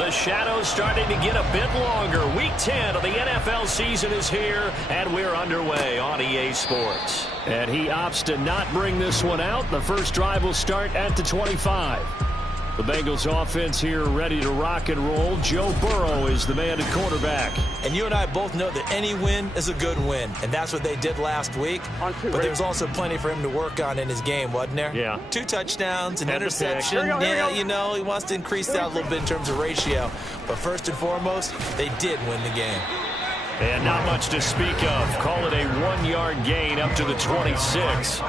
The shadow's starting to get a bit longer. Week 10 of the NFL season is here, and we're underway on EA Sports. And he opts to not bring this one out. The first drive will start at the 25. The Bengals offense here ready to rock and roll. Joe Burrow is the man at quarterback. And you and I both know that any win is a good win, and that's what they did last week. But there's also plenty for him to work on in his game, wasn't there? Yeah. 2 touchdowns, an interception. Yeah, you know, he wants to increase that a little bit in terms of ratio. But first and foremost, they did win the game. And not much to speak of. Call it a 1-yard gain up to the 26.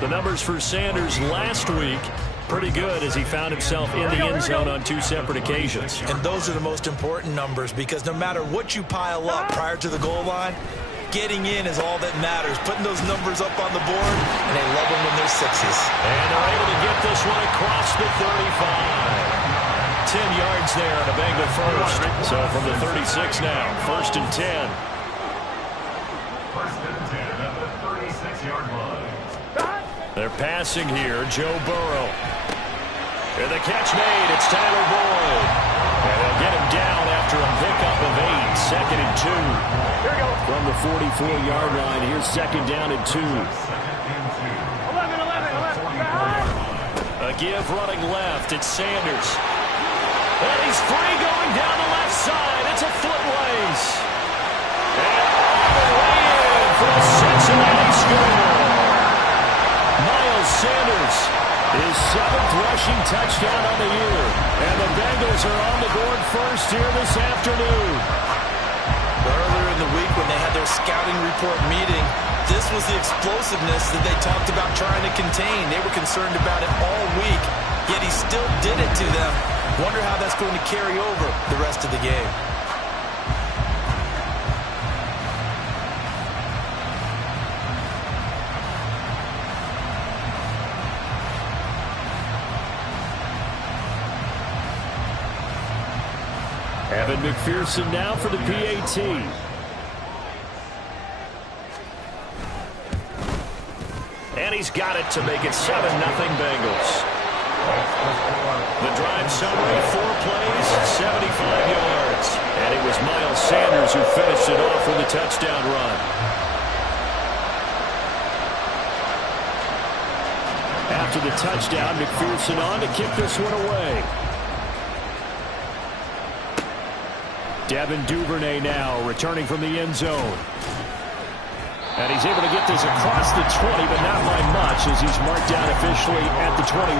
The numbers for Sanders last week, pretty good as he found himself in the end zone on 2 separate occasions. And those are the most important numbers because no matter what you pile up prior to the goal line, getting in is all that matters. Putting those numbers up on the board, and they love them when they're 6s. And they're able to get this one across the 35. 10 yards there to Bengal first. So from the 36 now, 1st and 10. 1st and 10 at the 36-yard line. They're passing here, Joe Burrow. And the catch made, it's Tyler Boyd. And they'll get him down after a pickup of 8, 2nd and 2. Here we go. From the 44-yard line, here's 2nd down and 2. 11. A give running left, it's Sanders. And he's free going down the left side. It's a foot race. And all the way in for a Cincinnati score. Miles Sanders, his 7th rushing touchdown on the year. And the Bengals are on the board first here this afternoon. Earlier in the week when they had their scouting report meeting, this was the explosiveness that they talked about trying to contain. They were concerned about it all week, yet he still did it to them. Wonder how that's going to carry over the rest of the game. Evan McPherson now for the PAT. And he's got it to make it 7-0 Bengals. The drive summary, 4 plays, 75 yards. And it was Miles Sanders who finished it off with a touchdown run. After the touchdown, McPherson on to kick this one away. Devin Duvernay now returning from the end zone. And he's able to get this across the 20, but not by much as he's marked down officially at the 21.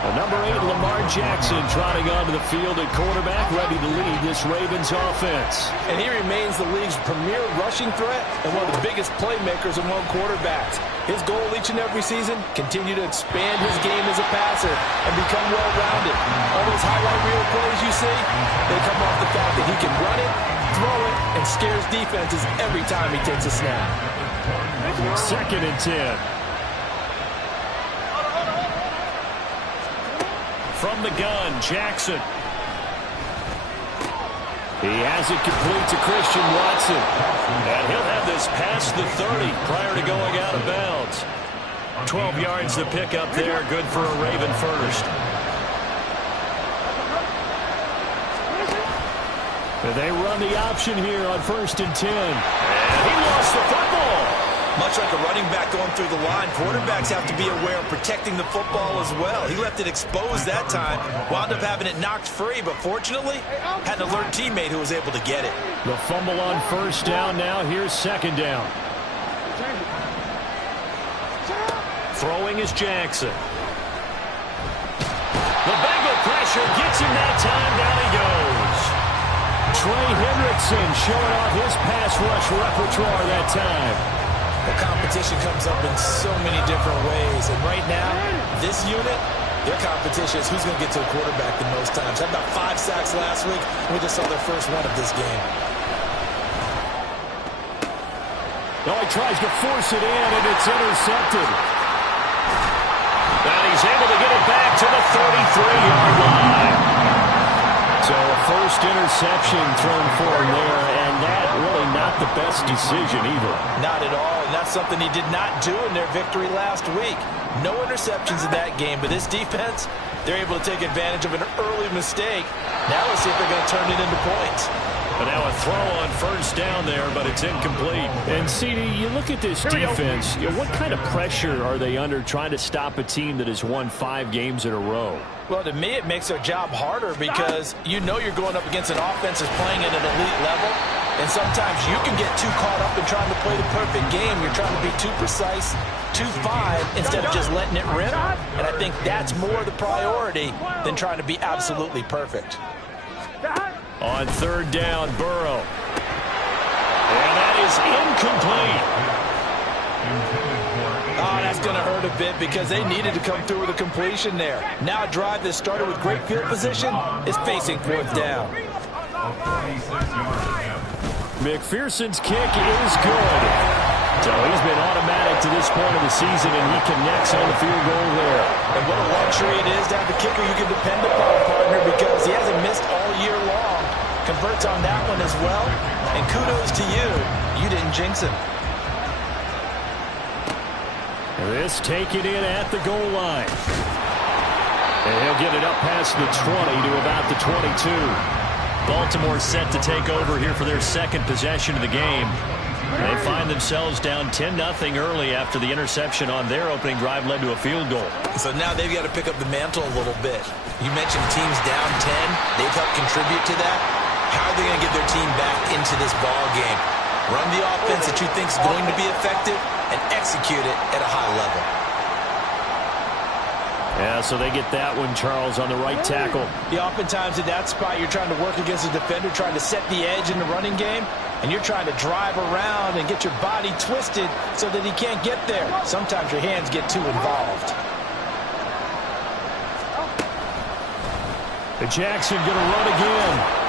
The number 8, Lamar Jackson, trotting onto the field at quarterback, ready to lead this Ravens offense. And he remains the league's premier rushing threat and one of the biggest playmakers among quarterbacks. His goal each and every season, continue to expand his game as a passer and become well-rounded. All those highlight reel plays you see, they come off the fact that he can run it, throw it, and scares defenses every time he takes a snap. 2nd and 10. From the gun, Jackson. He has it complete to Christian Watson. And he'll have this past the 30 prior to going out of bounds. 12 yards to pick up there. Good for a Raven first. And they run the option here on 1st and 10. And he lost the football. Much like a running back going through the line, quarterbacks have to be aware of protecting the football as well. He left it exposed that time, wound up having it knocked free, but fortunately, had an alert teammate who was able to get it. The fumble on 1st down now. Here's 2nd down. Throwing is Jackson. The Bengal pressure gets him that time. Down he goes. Trey Hendrickson showing off his pass rush repertoire that time. The competition comes up in so many different ways. And right now, this unit, their competition is who's going to get to a quarterback the most times. Had about 5 sacks last week, and we just saw their first one of this game. Oh, he tries to force it in, and it's intercepted. And he's able to get it back to the 33-yard line. So a first interception thrown for him there, and that really not the best decision either. Not at all, and that's something he did not do in their victory last week. No interceptions in that game, but this defense, they're able to take advantage of an early mistake. Now let's see if they're going to turn it into points. But now a throw on first down there, but it's incomplete. And, CD, you look at this defense, what kind of pressure are they under trying to stop a team that has won 5 games in a row? Well, to me, it makes their job harder because you know you're going up against an offense that's playing at an elite level, and sometimes you can get too caught up in trying to play the perfect game. You're trying to be too precise, too fine, instead of just letting it rip. And I think that's more the priority than trying to be absolutely perfect. On third down, Burrow. And that is incomplete. Oh, that's going to hurt a bit because they needed to come through with a completion there. Now a drive that started with great field position is facing fourth down. McPherson's kick is good. So he's been automatic to this point of the season, and he connects on the field goal there. And what a luxury it is to have a kicker you can depend upon, partner, because he hasn't missed all year long. Converts on that one as well. And kudos to you. You didn't jinx him. This taken in at the goal line. And he'll get it up past the 20 to about the 22. Baltimore set to take over here for their second possession of the game. They find themselves down 10-0 early after the interception on their opening drive led to a field goal. So now they've got to pick up the mantle a little bit. You mentioned teams down 10. They've helped contribute to that. How are they going to get their team back into this ball game? Run the offense that you think is going to be effective and execute it at a high level. Yeah, so they get that one, Charles, on the right tackle. Yeah, oftentimes in that spot, you're trying to work against a defender, trying to set the edge in the running game, and you're trying to drive around and get your body twisted so that he can't get there. Sometimes your hands get too involved. Jackson going to run again.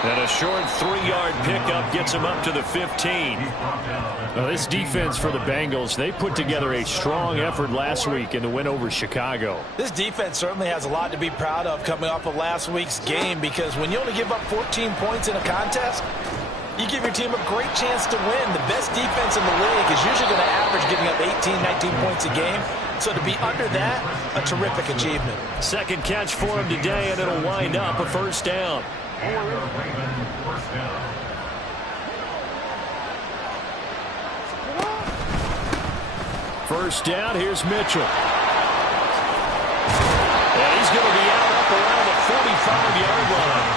And a short 3-yard pickup gets him up to the 15. Now, this defense for the Bengals, they put together a strong effort last week in the win over Chicago. This defense certainly has a lot to be proud of coming off of last week's game, because when you only give up 14 points in a contest, you give your team a great chance to win. The best defense in the league is usually going to average giving up 18, 19 points a game. So to be under that, a terrific achievement. Second catch for him today, and it'll wind up a first down. First down, here's Mitchell. And he's going to be out up around the 45-yard line.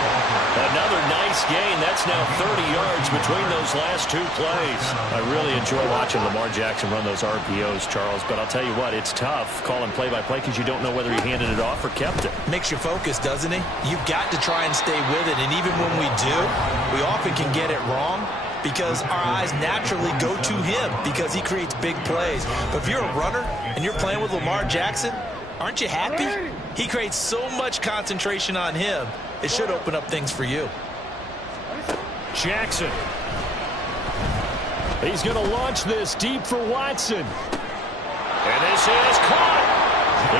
Another nice gain. That's now 30 yards between those last two plays. I really enjoy watching Lamar Jackson run those RPOs, Charles, but I'll tell you what, it's tough calling play-by-play because you don't know whether he handed it off or kept it. Makes you focus, doesn't he? You've got to try and stay with it, and even when we do, we often can get it wrong because our eyes naturally go to him because he creates big plays. But if you're a runner and you're playing with Lamar Jackson, aren't you happy? He creates so much concentration on him. It should open up things for you. Jackson. He's going to launch this deep for Watson. And this is caught.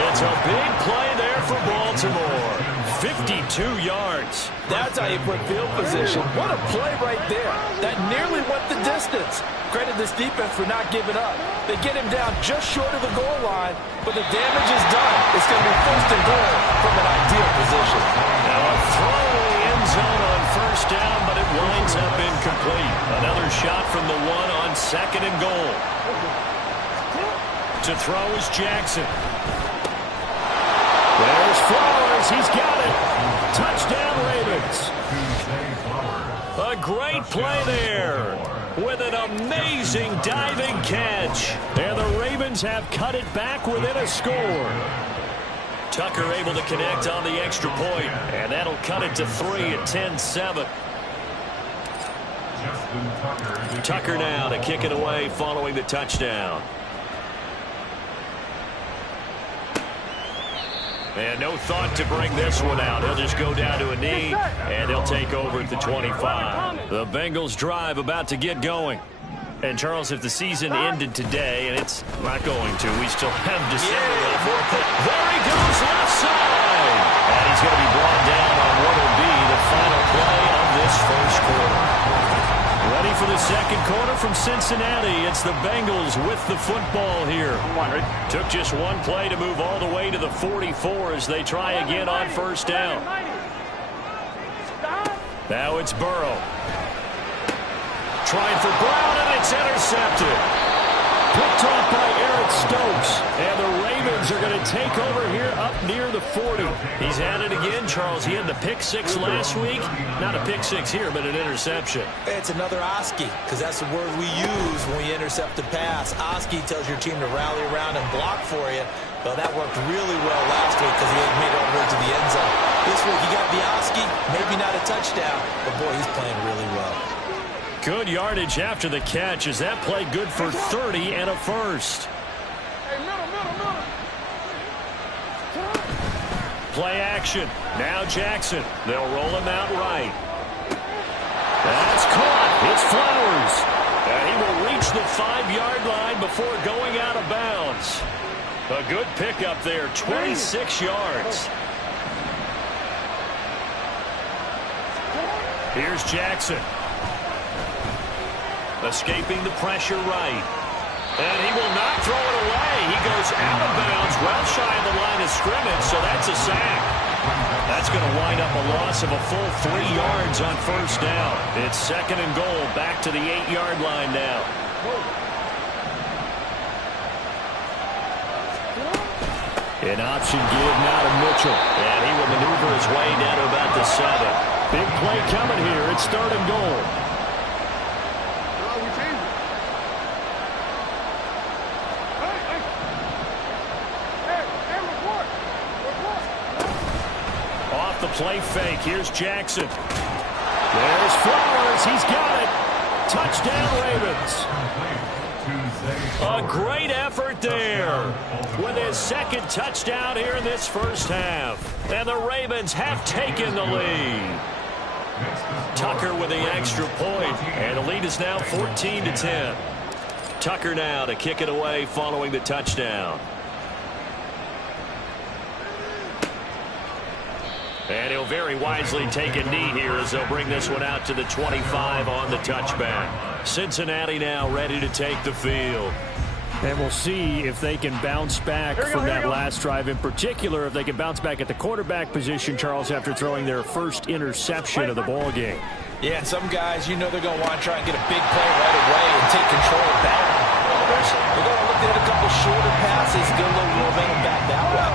It's a big play there for Baltimore. 52 yards. That's how you put field position. What a play right there. That nearly went the distance. Credit this defense for not giving up. They get him down just short of the goal line, but the damage is done. It's going to be first and goal from an ideal position. Now a throw in the end zone on first down, but it winds up incomplete. Another shot from the one on second and goal. To throw is Jackson. There's Flowers. He's got it. Touchdown, Ravens. A great play there with an amazing diving catch. And the Ravens have cut it back within a score. Tucker able to connect on the extra point, and that'll cut it to 3 at 10-7. Tucker now to kick it away following the touchdown. And no thought to bring this one out. He'll just go down to a knee, and he'll take over at the 25. The Bengals drive about to get going. And, Charles, if the season ended today, and it's not going to, we still have December left. There he goes left side. And he's going to be brought down on what will be the final play of this first quarter. Ready for the second corner from Cincinnati. It's the Bengals with the football here. Took just one play to move all the way to the 44 as they try again on first down. Now it's Burrow. Trying for Brown, and it's intercepted. Picked off by Eric Stokes. And the Ravens are going to take over here up near the 40. He's at it again, Charles. He had the pick six last week. Not a pick six here, but an interception. It's another Oski, because that's the word we use when we intercept a pass. Oski tells your team to rally around and block for you. Well, that worked really well last week because he had made it all the way to the end zone. This week he got the Oski, maybe not a touchdown, but boy, he's playing really well. Good yardage after the catch as that play good for 30 and a first. Play action. Now Jackson. They'll roll him out right. That's caught. It's Flowers. And he will reach the 5-yard line before going out of bounds. A good pickup there, 26 yards. Here's Jackson. Escaping the pressure right. And he will not throw it away. He goes out of bounds, well shy of the line of scrimmage, so that's a sack. That's going to wind up a loss of a full 3 yards on first down. It's 2nd and goal, back to the 8-yard line now. An option give now to Mitchell. And he will maneuver his way down to about the 7. Big play coming here. It's 3rd and goal. Off the play fake. Here's Jackson. There's Flowers. He's got it. Touchdown, Ravens. A great effort there with his 2nd touchdown here in this first half. And the Ravens have taken the lead. Tucker with the extra point, and the lead is now 14-10. Tucker now to kick it away following the touchdown. And he'll very wisely take a knee here as they'll bring this one out to the 25 on the touchback. Cincinnati now ready to take the field. And we'll see if they can bounce back from that last drive. In particular, if they can bounce back at the quarterback position, Charles, after throwing their first interception of the ball game. Yeah, and some guys, you know they're going to want to try and get a big play right away and take control of that. Others, they're going to look at a couple shorter passes, get a little momentum back that way.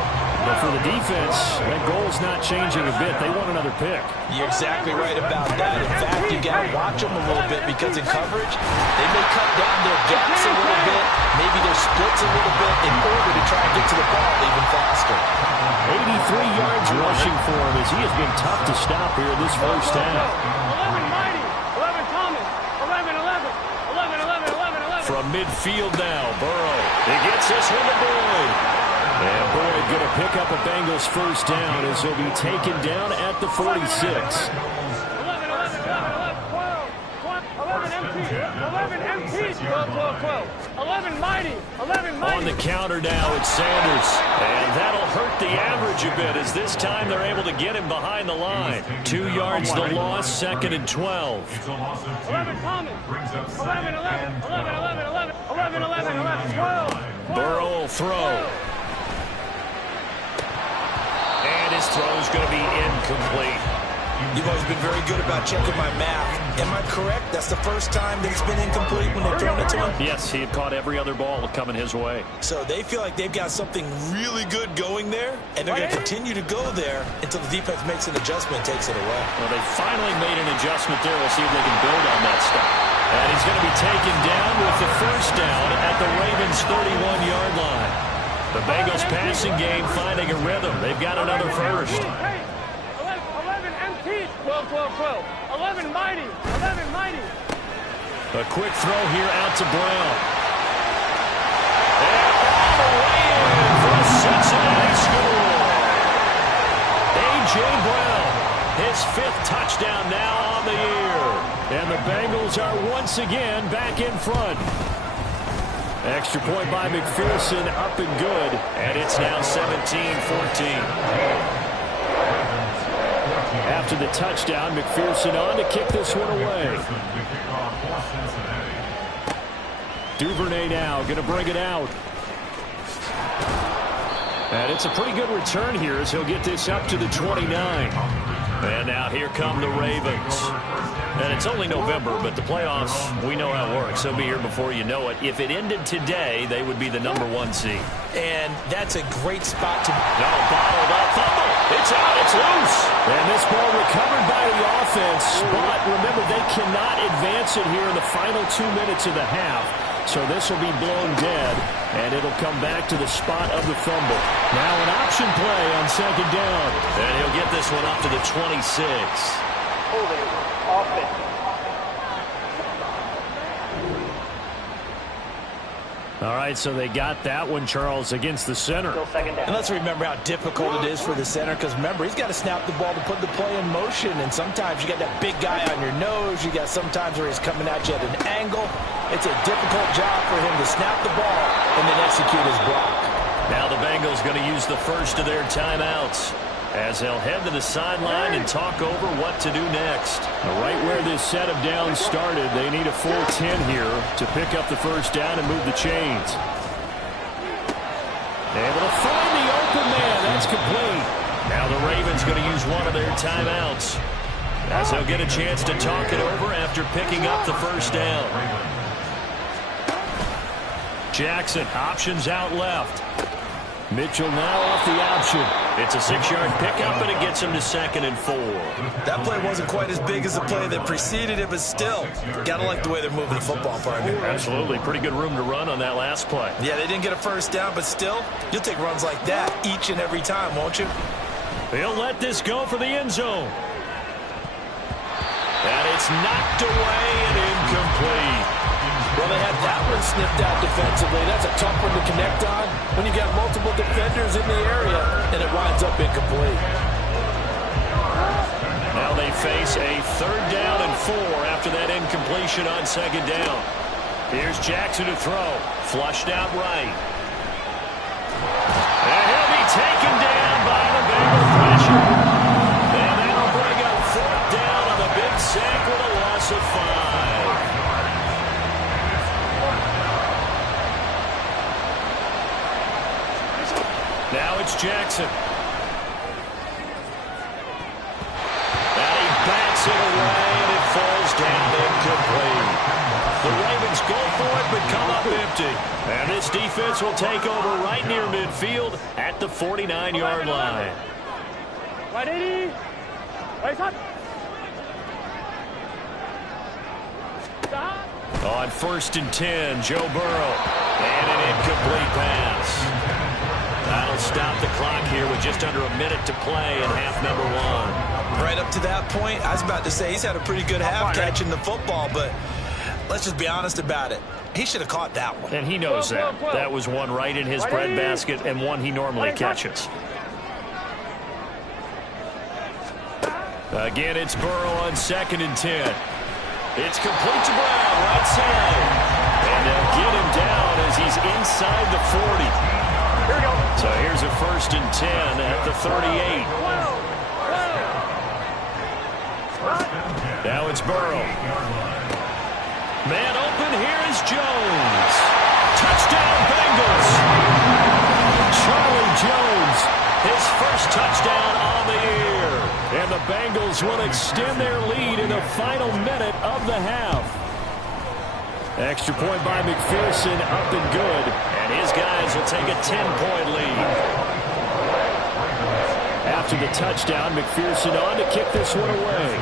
But for the defense, that goal's not changing a bit. They want another pick. You're exactly right about that. In fact, you got to watch them a little bit because in coverage, they may cut down their gaps a little bit, maybe their splits a little bit in order to try and get to the ball even faster. 83 yards rushing for him as he has been tough to stop here this first half. 11 Mighty, 11 Thomas, 11, 11, 11, 11, 11. From midfield now, Burrow. He gets this one to Boyd. And Boyd going to pick up a Bengals first down as he'll be taken down at the 46. 11, empty, 11 Mighty, 11 Mighty. On the counter now, it's Sanders. And that'll hurt the average a bit as this time they're able to get him behind the line. 2 yards the loss, 2nd and 12. 11 Thomas, 11, 11, 11, 11, 11, 11, 11, 11, 12. Burrow will throw. And his throw's going to be incomplete. You've always been very good about checking my math. Am I correct? That's the first time that it's been incomplete when they've thrown it to him? Yes, he had caught every other ball coming his way. So they feel like they've got something really good going there, and they're going to continue to go there until the defense makes an adjustment and takes it away. Well, they finally made an adjustment there. We'll see if they can build on that stuff. And he's going to be taken down with the first down at the Ravens' 31-yard line. The Bengals passing game finding a rhythm. They've got another first. 12, 12, 12. 11 Mighty, 11 Mighty. A quick throw here out to Brown. And all the way in for a Cincinnati score. A.J. Brown, his 5th touchdown now on the year. And the Bengals are once again back in front. Extra point by McPherson, up and good. And it's now 17-14. After the touchdown, McPherson on to kick this one away. Duvernay now going to bring it out. And it's a pretty good return here as he'll get this up to the 29. And now here come the Ravens. And it's only November, but the playoffs, we know how it works. They'll be here before you know it. If it ended today, they would be the #1 seed. And that's a great spot to... No, bottled up, fumble. It's out, it's loose. And this ball recovered by the offense. But remember, they cannot advance it here in the final 2 minutes of the half. So this will be blown dead, and it'll come back to the spot of the fumble. Now an option play on second down. And he'll get this one up to the 26. Holding offense. All right, so they got that one, Charles, against the center. Still second down. And let's remember how difficult it is for the center, because remember, he's got to snap the ball to put the play in motion, and sometimes you got that big guy on your nose. You got sometimes where he's coming at you at an angle. It's a difficult job for him to snap the ball and then execute his block. Now the Bengals going to use the first of their timeouts as they'll head to the sideline and talk over what to do next. Right where this set of downs started, they need a full 10 here to pick up the first down and move the chains. Able to find the open man. That's complete. Now the Ravens going to use one of their timeouts as they'll get a chance to talk it over after picking up the first down. Jackson, options out left. Mitchell now off the option. It's a 6-yard pickup, and it gets him to 2nd and 4. That play wasn't quite as big as the play that preceded it, but still, got to like the way they're moving the football, partner. Absolutely. Pretty good room to run on that last play. Yeah, they didn't get a first down, but still, you'll take runs like that each and every time, won't you? They'll let this go for the end zone. And it's knocked away and incomplete. Well, they had that one sniffed out defensively. That's a tough one to connect on when you got multiple defenders in the area, and it winds up incomplete. Now they face a 3rd down and 4 after that incompletion on 2nd down. Here's Jackson to throw. Flushed out right. And he'll be taken down by the Bengal pressure. And that'll bring up 4th down on the big sack with a loss of 5. Now it's Jackson. And he bats it away, and it falls down incomplete. The Ravens go for it, but come up empty. And this defense will take over right near midfield at the 49-yard line. Right 80. Right up. Stop. On 1st and 10, Joe Burrow. And an incomplete pass. That'll stop the clock here with just under a minute to play in half number 1. Right up to that point, I was about to say he's had a pretty good half catching the football, but let's just be honest about it. He should have caught that one. And he knows that. That was one right in his breadbasket and one he normally catches. Again, it's Burrow on 2nd and 10. It's complete to Brown, right side. And they'll get him down as he's inside the 40. Here we go. So here's a 1st and 10 at the 38. Now it's Burrow. Man open, here is Jones. Touchdown Bengals. Charlie Jones, his first touchdown on the year. And the Bengals will extend their lead in the final minute of the half. Extra point by McPherson, up and good. And his guys will take a 10-point lead. After the touchdown, McPherson on to kick this one away.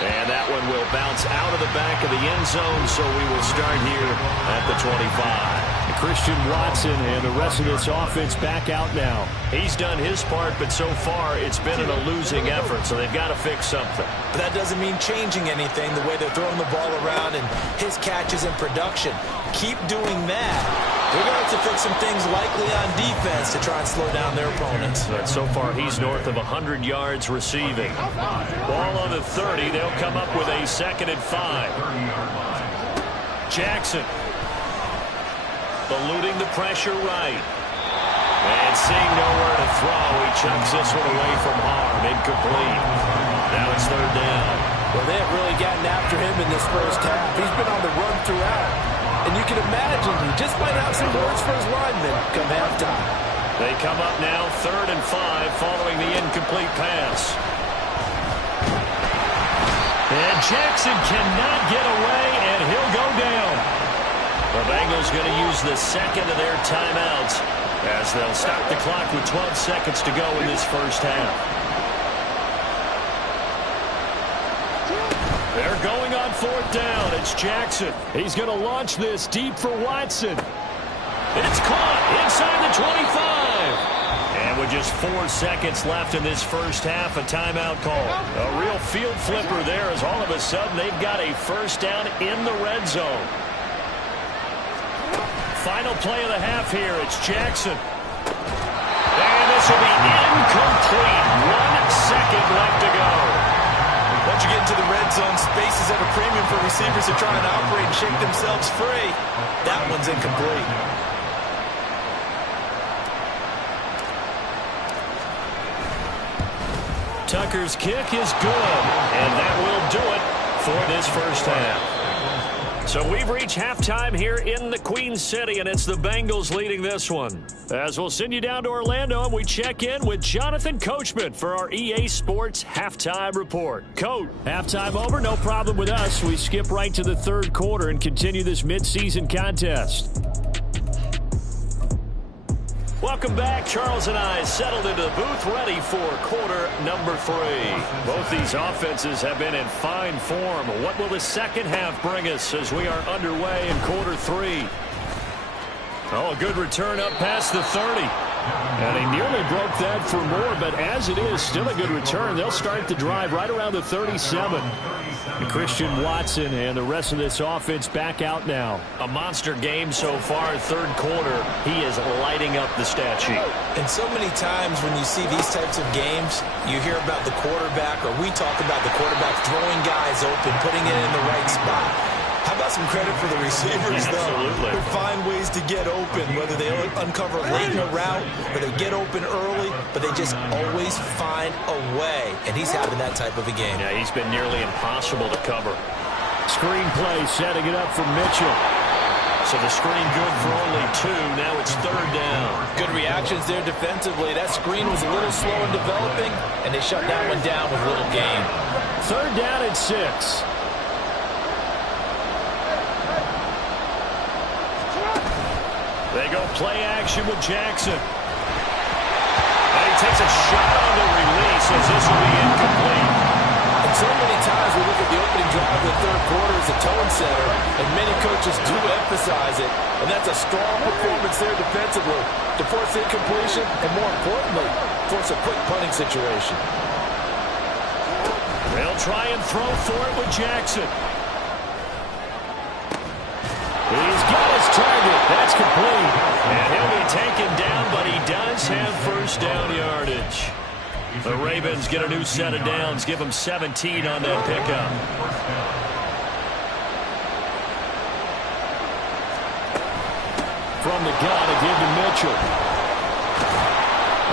And that one will bounce out of the back of the end zone, so we will start here at the 25. Christian Watson and the rest of this offense back out now. He's done his part, but so far it's been a losing effort, so they've got to fix something. But that doesn't mean changing anything, the way they're throwing the ball around and his catches and production. Keep doing that. They're going to have to fix some things likely on defense to try and slow down their opponents. But so far he's north of 100 yards receiving. Ball on the 30. They'll come up with a 2nd and 5. Jackson. Eluding the pressure right. And seeing nowhere to throw, he chucks this one away from harm. Incomplete. Now it's 3rd down. Well, they have really gotten after him in this first half. He's been on the run throughout. And you can imagine he just might have some words for his linemen come halftime. They come up now 3rd and 5 following the incomplete pass. And Jackson cannot get away, and he'll go down. The Bengals going to use the second of their timeouts as they'll stop the clock with 12 seconds to go in this first half. They're going on 4th down. It's Jackson. He's going to launch this deep for Watson. It's caught inside the 25. And with just 4 seconds left in this first half, a timeout call. A real field flipper there as all of a sudden they've got a first down in the red zone. Final play of the half here. It's Jackson. And this will be incomplete. 1 second left to go. Once you get into the red zone, space is at a premium for receivers to try and operate and shake themselves free. That one's incomplete. Tucker's kick is good, and that will do it for this first half. So we've reached halftime here in the Queen City, and it's the Bengals leading this one. As we'll send you down to Orlando, and we check in with Jonathan Coachman for our EA Sports Halftime Report. Coach, halftime over, no problem with us. We skip right to the 3rd quarter and continue this midseason contest. Welcome back. Charles and I settled into the booth ready for quarter number 3. Both these offenses have been in fine form. What will the second half bring us as we are underway in quarter 3? Oh, a good return up past the 30. And he nearly broke that for more, but as it is, still a good return. They'll start the drive right around the 37. And Christian Watson and the rest of this offense back out now. A monster game so far, 3rd quarter. He is lighting up the stat sheet. And so many times when you see these types of games, you hear about the quarterback, or we talk about the quarterback throwing guys open, putting it in the right spot. How about some credit for the receivers, though? Absolutely. They find ways to get open, whether they uncover late in a route or they get open early, but they just always find a way. And he's having that type of a game. Yeah, he's been nearly impossible to cover. Screen play setting it up for Mitchell. So the screen good for only 2. Now it's 3rd down. Good reactions there defensively. That screen was a little slow in developing, and they shut that one down with little gain. 3rd down at 6. They go play action with Jackson. And he takes a shot on the release as this will be incomplete. And so many times we look at the opening drive of the 3rd quarter as a tone setter, and many coaches do emphasize it. And that's a strong performance there defensively to force incompletion and, more importantly, force a quick punting situation. They'll try and throw for it with Jackson. He's got his target. That's complete. And he'll be taken down, but he does have first down yardage. The Ravens get a new set of downs. Give them 17 on that pickup. From the gun, a give to Mitchell.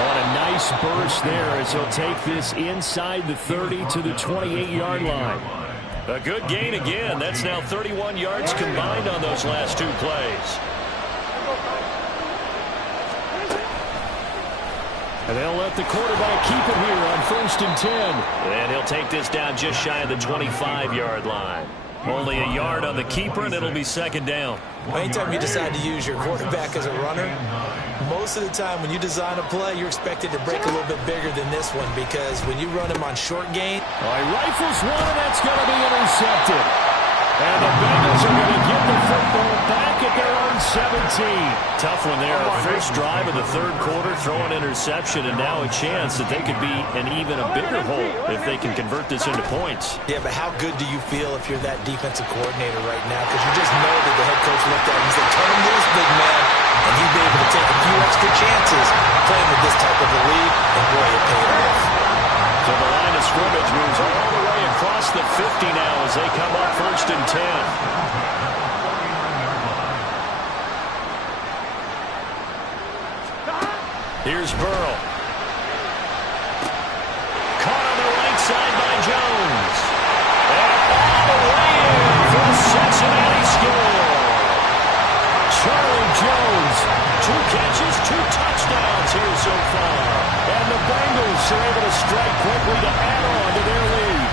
On a nice burst there as he'll take this inside the 30 to the 28-yard line. A good gain again. That's now 31 yards combined on those last 2 plays. And they'll let the quarterback keep it here on 1st and 10. And he'll take this down just shy of the 25-yard line. Only a yard on the keeper, and it'll be 2nd down. Well, anytime you decide to use your quarterback as a runner, most of the time when you design a play, you're expected to break a little bit bigger than this one, because when you run him on short gain. All right, rifles one, and that's going to be intercepted. And the Bengals are going to get the football back at their own 17. Tough one there. First drive of the 3rd quarter, throw an interception, and now a chance that they could be an even a bigger hole if they can convert this into points. Yeah, but how good do you feel if you're that defensive coordinator right now? Because you just know that the head coach looked at him and said, turn him loose, big man. And he'd be able to take a few extra chances playing with this type of a lead, and boy, it paid off. So the line of scrimmage moves all the way across the 50 now as they come up 1st and 10. Here's Burrow. Caught on the right side by Jones. Chiefs are able to strike quickly to add on to their lead.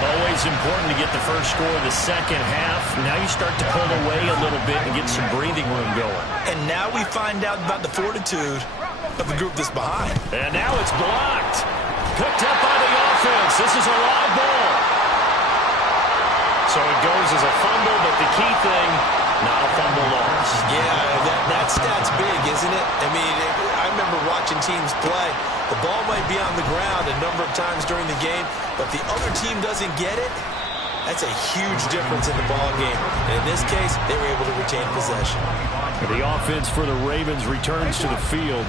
Always important to get the first score of the second half. Now you start to pull away a little bit and get some breathing room going. And now we find out about the fortitude of the group that's behind. And now it's blocked. Picked up by the offense. This is a live ball. So it goes as a fumble, but the key thing, not a fumble loss. Yeah, that stat's big, isn't it? I mean, I remember watching teams play. The ball might be on the ground a number of times during the game, but if the other team doesn't get it, that's a huge difference in the ball game. And in this case, they were able to retain possession. The offense for the Ravens returns to the field.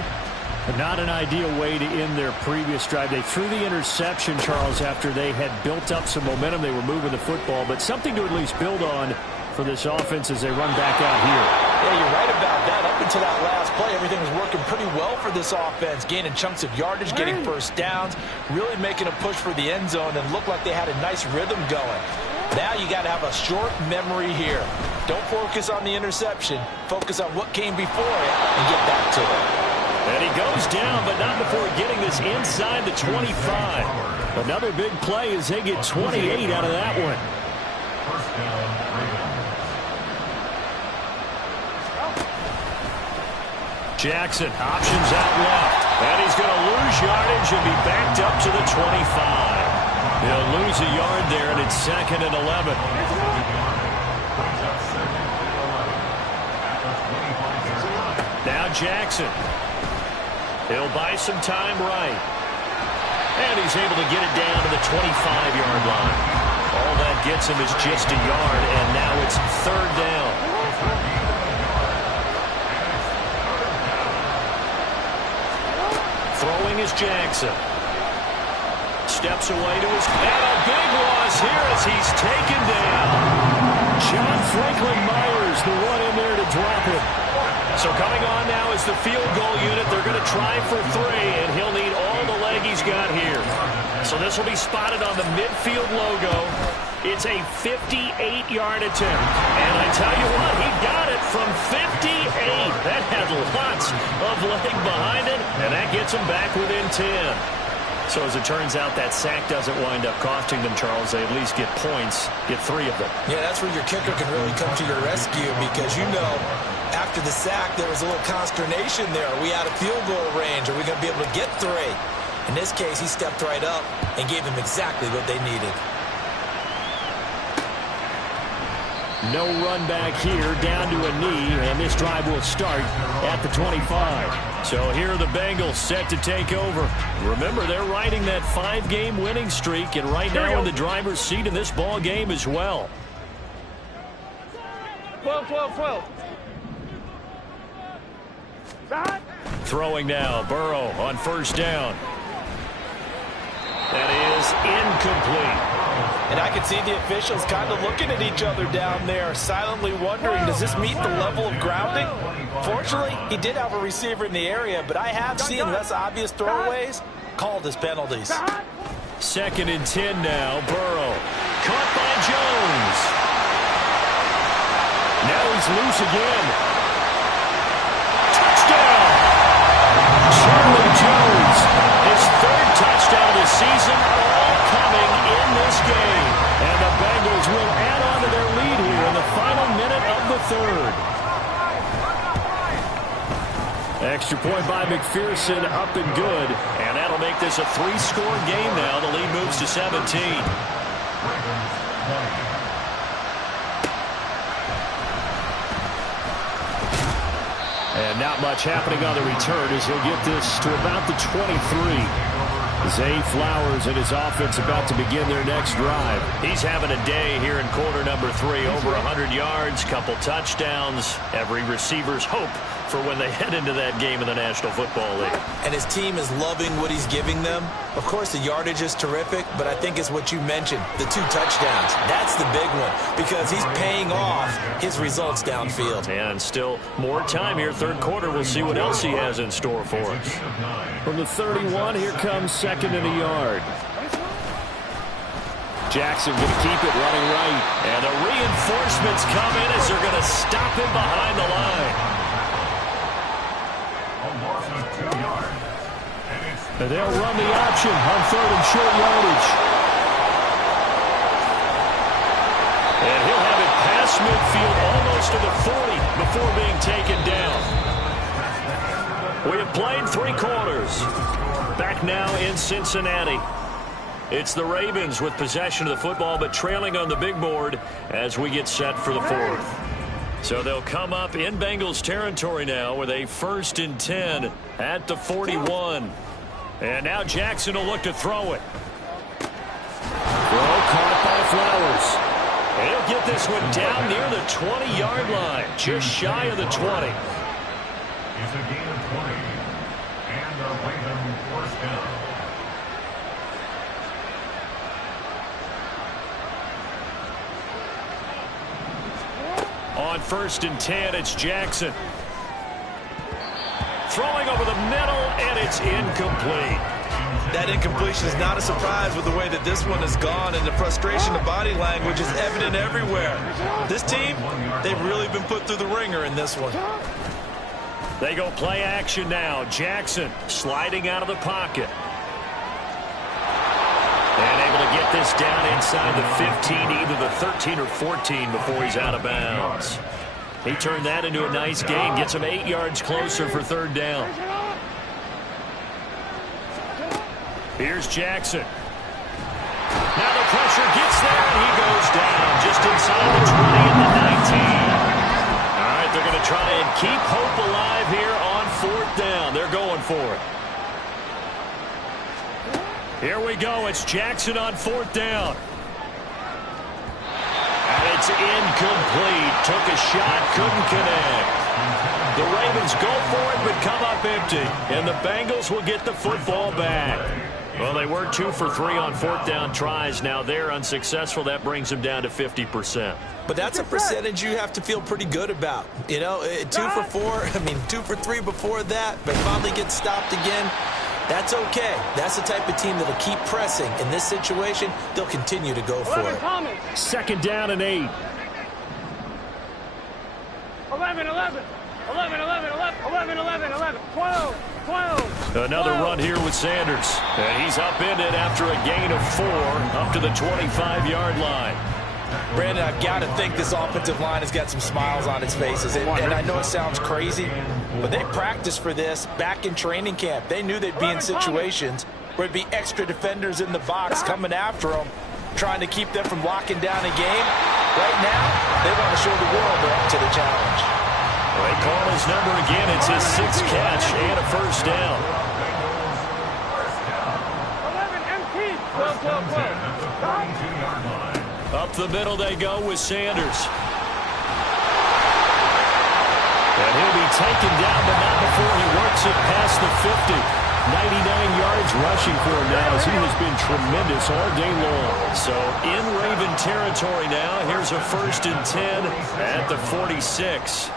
But not an ideal way to end their previous drive. They threw the interception, Charles, after they had built up some momentum. They were moving the football, but something to at least build on for this offense as they run back out here. Yeah, you're right about that. Up until that last play, everything was working pretty well for this offense, gaining chunks of yardage, getting first downs, really making a push for the end zone, and looked like they had a nice rhythm going. Now you got to have a short memory here. Don't focus on the interception. Focus on what came before it and get back to it. And he goes down, but not before getting this inside the 25. Another big play as they get 28 out of that one. First down, Ravens. Jackson options out left. And he's going to lose yardage and be backed up to the 25. He'll lose a yard there, and it's 2nd and 11. Now Jackson. He'll buy some time right. And he's able to get it down to the 25-yard line. All that gets him is just a yard, and now it's 3rd down. Throwing is Jackson. Steps away to his... And a big loss here as he's taken down. John Franklin Myers, the one in there to drop him. So coming on now is the field goal unit. They're going to try for 3, and he'll need all the leg he's got here. So this will be spotted on the midfield logo. It's a 58-yard attempt. And I tell you what, he got it from 58. That had lots of leg behind it, and that gets him back within 10. So as it turns out, that sack doesn't wind up costing them, Charles. They at least get points, get 3 of them. Yeah, that's where your kicker can really come to your rescue because, you know, after the sack, there was a little consternation there. Are we out of field goal range? Are we going to be able to get 3? In this case, he stepped right up and gave them exactly what they needed. No run back here, down to a knee, and this drive will start at the 25. So here are the Bengals set to take over. Remember, they're riding that 5-game winning streak, and right now in the driver's seat in this ball game as well. 12. Throwing now, Burrow on 1st down. That is incomplete. And I can see the officials kind of looking at each other down there, silently wondering, does this meet the level of grounding? Fortunately, he did have a receiver in the area, but I have seen less obvious throwaways called as penalties. 2nd and 10 now, Burrow. Caught by Jones. Now he's loose again. Touchdown! Charlie Jones, his 3rd touchdown of the season, all coming in this game. And the Bengals will add on to their lead here in the final minute of the 3rd. Extra point by McPherson, up and good. And that'll make this a 3-score game now. The lead moves to 17. And not much happening on the return as he'll get this to about the 23. Zay Flowers and his offense about to begin their next drive. He's having a day here in quarter number 3. Over 100 yards, couple touchdowns. Every receiver's hope for when they head into that game in the National Football League. And his team is loving what he's giving them. Of course, the yardage is terrific, but I think it's what you mentioned, the 2 touchdowns. That's the big one because he's paying off his results downfield. And still more time here, 3rd quarter. We'll see what else he has in store for us. From the 31, here comes 2nd and a yard. Jackson going to keep it running right. And the reinforcements come in as they're going to stop him behind the line. And they'll run the option on 3rd and short yardage. And he'll have it past midfield almost to the 40 before being taken down. We have played 3 quarters. Back now in Cincinnati. It's the Ravens with possession of the football, but trailing on the big board as we get set for the 4th. So they'll come up in Bengals territory now with a 1st and 10 at the 41. And now Jackson will look to throw it. Throw caught by Flowers. And he'll get this one down near the 20-yard line, just shy of the 20. It's a gain of 20. And a Raven first down. On 1st and 10, it's Jackson. Throwing over the middle, and it's incomplete. That incompletion is not a surprise with the way that this one has gone, and the frustration, the body language is evident everywhere. This team, they've really been put through the ringer in this one. They go play action now. Jackson sliding out of the pocket. And able to get this down inside the 15, either the 13 or 14 before he's out of bounds. He turned that into a nice gain, gets him 8 yards closer for 3rd down. Here's Jackson. Now the pressure gets there, and he goes down just inside the 20 and the 19. All right, they're going to try and keep hope alive here on 4th down. They're going for it. Here we go. It's Jackson on 4th down. And it's incomplete. Took a shot, couldn't connect. The Ravens go for it, but come up empty. And the Bengals will get the football back. Well, they were 2 for 3 on 4th down tries. Now they're unsuccessful. That brings them down to 50%. But that's a percentage you have to feel pretty good about. You know, 2 for 4, 2 for 3 before that, but finally gets stopped again. That's okay. That's the type of team that'll keep pressing. In this situation, they'll continue to go for it. 2nd down and 8. 11, 11. 11, 11, 11, 11, 11, 11, 12, 12. Another run here with Sanders. And he's upended after a gain of 4 up to the 25-yard line. Brandon, I've got to think this offensive line has got some smiles on its faces. And I know it sounds crazy, but they practiced for this back in training camp. They knew they'd be in situations where it'd be extra defenders in the box coming after them, trying to keep them from locking down a game. Right now, they want to show the world they're up to the challenge. They call his number again. It's his 6th catch and a 1st down. 11 MT. 12, 12, 12. Up the middle they go with Sanders. And he'll be taken down, but not before he works it past the 50. 99 yards rushing for him now as he has been tremendous all day long. So in Raven territory now, here's a 1st and 10 at the 46.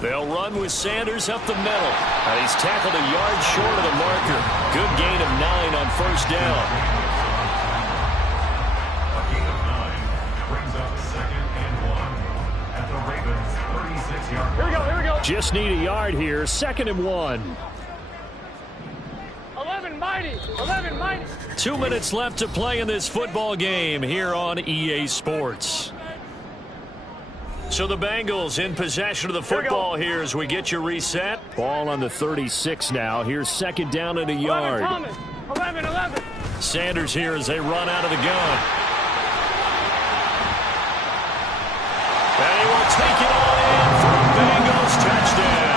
They'll run with Sanders up the middle. And he's tackled a yard short of the marker. Good gain of 9 on 1st down. A gain of 9 brings up 2nd and 1 at the Ravens' 36-yard line. Here we go. Just need a yard here. 2nd and 1. 11 mighty. 11 mighty. 2 minutes left to play in this football game here on EA Sports. So the Bengals in possession of the football here as we get you reset. Ball on the 36 now. Here's 2nd down and a yard. 11, 11. Sanders here as they run out of the gun. And he will take it all in for a Bengals touchdown.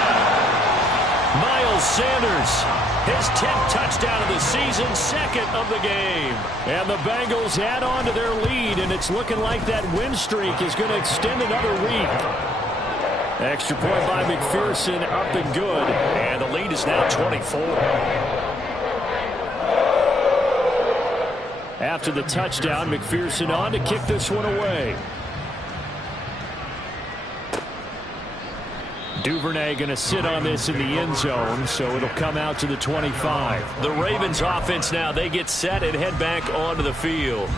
Miles Sanders, his 10th touchdown of the season, 2nd of the game. And the Bengals add on to their lead, and it's looking like that win streak is going to extend another week. Extra point by McPherson, up and good. And the lead is now 24. After the touchdown, McPherson on to kick this one away. Duvernay going to sit on this in the end zone, so it'll come out to the 25. The Ravens offense now, they get set and head back onto the field.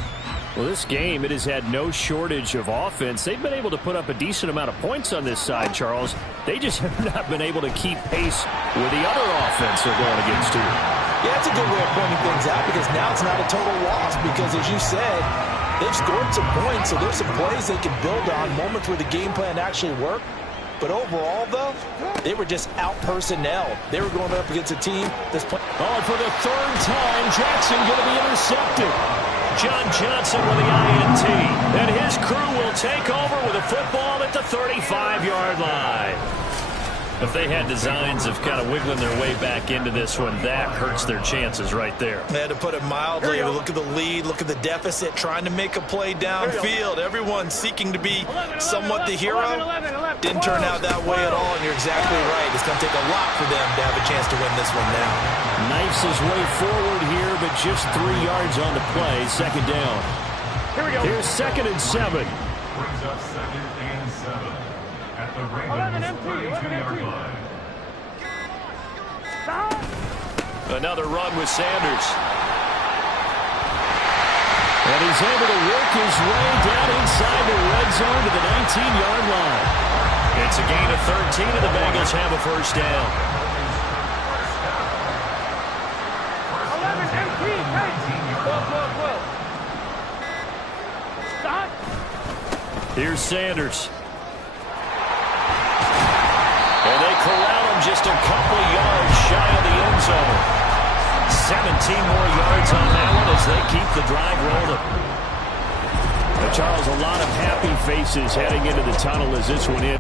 Well, this game, it has had no shortage of offense. They've been able to put up a decent amount of points on this side, Charles. They just have not been able to keep pace with the other offense they're going against here. Yeah, that's a good way of pointing things out because now it's not a total loss because, as you said, they've scored some points, so there's some plays they can build on, moments where the game plan actually worked. But overall, though, they were just out-personnel. They were going up against a team that's playing. Oh, for the third time, Jackson going to be intercepted. John Johnson with the INT. And his crew will take over with a football at the 35-yard line. If they had designs of kind of wiggling their way back into this one, that hurts their chances right there. They had to put it mildly. Look at the lead, look at the deficit, trying to make a play downfield. Everyone seeking to be somewhat the hero. Didn't turn out that way at all, and you're exactly right. It's going to take a lot for them to have a chance to win this one now. Knifes his way forward here, but just 3 yards on the play. Second down. Here we go. Here's 2nd and 7. Brings up 2nd and 7 at the Ravens 32-yard line. Another run with Sanders. And he's able to work his way down inside the red zone to the 19-yard line. It's a gain of 13, and the Bengals have a first down. 11 empty. Whoa. Stop. Here's Sanders. And they corral him just a couple yards shy of the end zone. 17 more yards on that one as they keep the drive rolling. But Charles, a lot of happy faces heading into the tunnel as this one is.